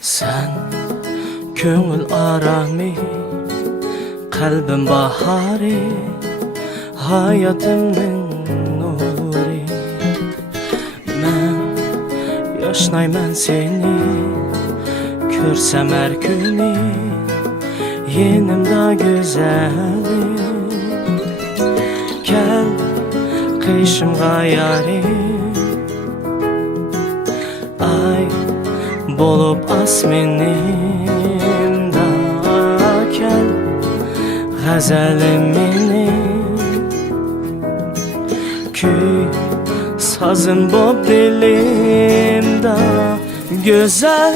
Sen köngül arami, kalbim bahari, hayatımın nuri. Ben yaşnayman seni, körsem her günü, yenimda güzeli. Gel kışımga yarim, ay bolup asmenimda. Gel gazelim benim, köy sazın bop dilimda. Güzel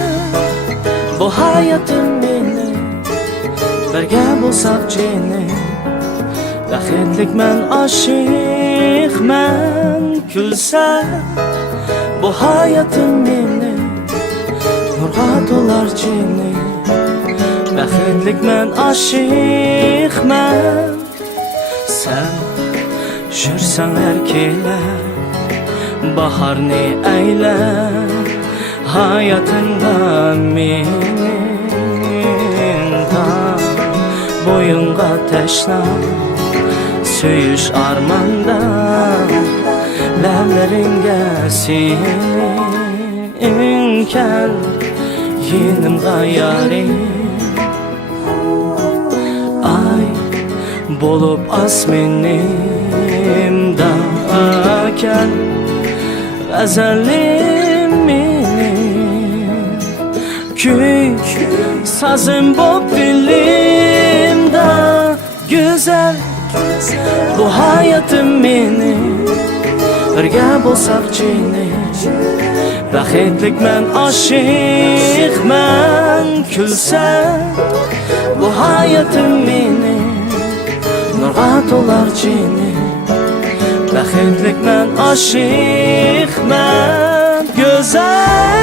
bu hayatım benim, birge bulsak ceni. Baxtlik men aşık men, külse bu hayatım benim, nurga dolar ceni. Baxtlik men aşık men, sen жүрсәң әркеле, bahar ne eyle hayatında menin da. Boyunga teşna söyüş armanda, ləmləringə senin kel yenimga yarim. Ay bolup asmenimda gel gazelim benim, köy sazım bop dilimda. Güzel bu hayatım benim, birge bulsak ceni. Baxtlik men aşık men, külse bu hayatım benim, nurga dolar ceni. Baxtlik men aşık men, güzel.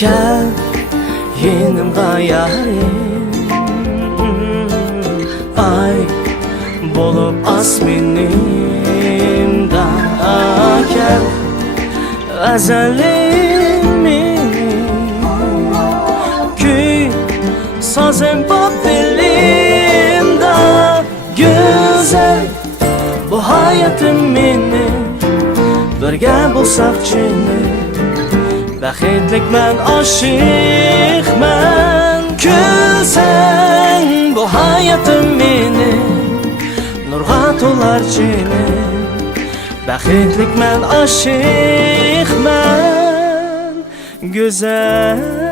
Gel yenimga yarim, ay bolup asmenimda. Gel gazelim benim, köy sazım bop dilimda. Güzel bu hayatım benim, birge bulsak ceni. Baxtlik men aşık men, külsen bu hayatım benim, nurga tolar ceni. Baxtlik men aşık men, güzel.